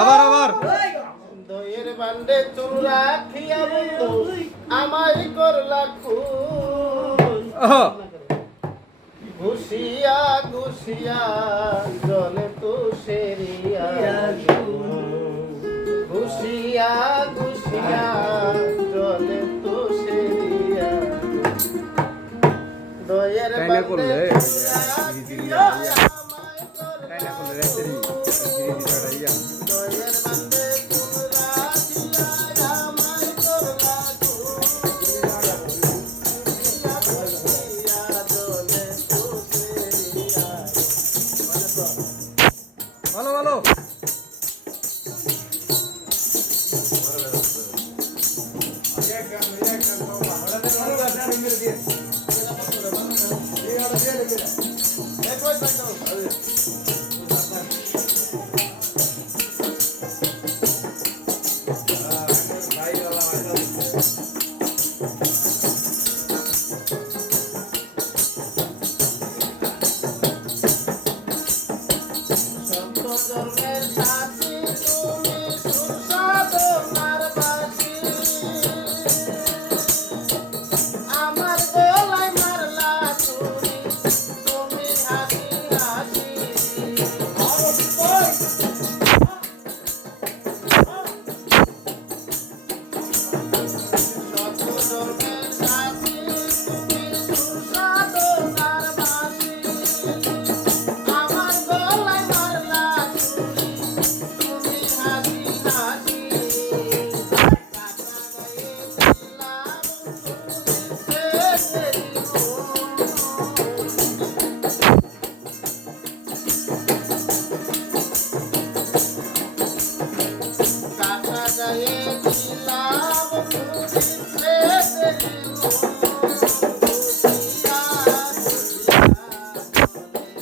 আবার আবার দইয়ের বান্ডে চুল রাখিয়া বন্ধু আমায় করলা খুন ঘুষিয়া ঘুষিয়া জলে তো সেরিয়া ঘুষিয়া ঘুষিয়া জলে তো সেরিয়া দইয়ের বান্ডে চুল রাখিয়া আমায় করলা খুন দইয়ের বান্ডে চুল রাখিয়া আমায় করলা ভালো ভালো জন্মের সাথী তুমি সুসাদনার বাসি আমার গলায় মারলা ছুরি তুমি হাসি হাসি জন্মের সাথী তুমি সুসাদনার বাসি আমার গলায় মারলা তুমি হাসি হাসি কাটা গায়ে দিলাম খুশিতে তেরি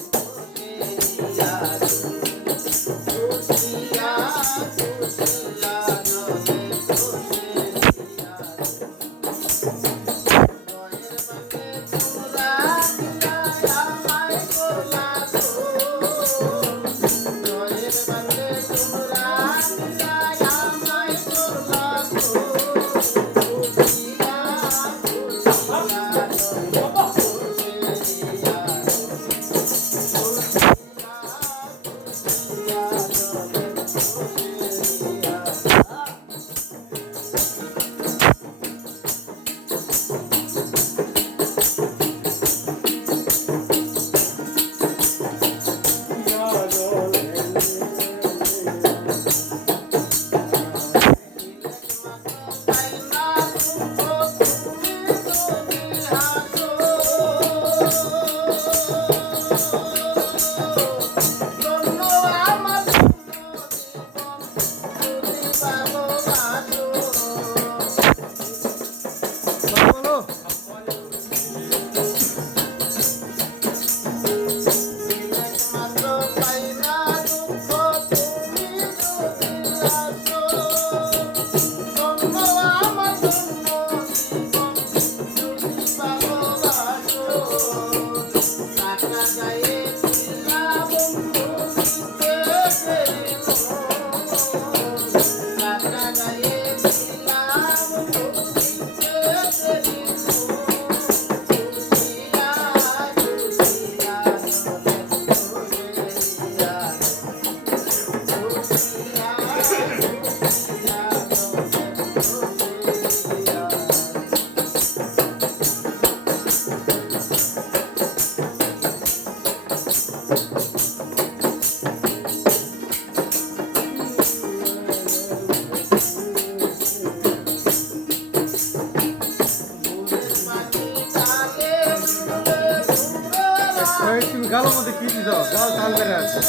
তুমি গালের মধ্যে কি দিছ গাল টান করে আছে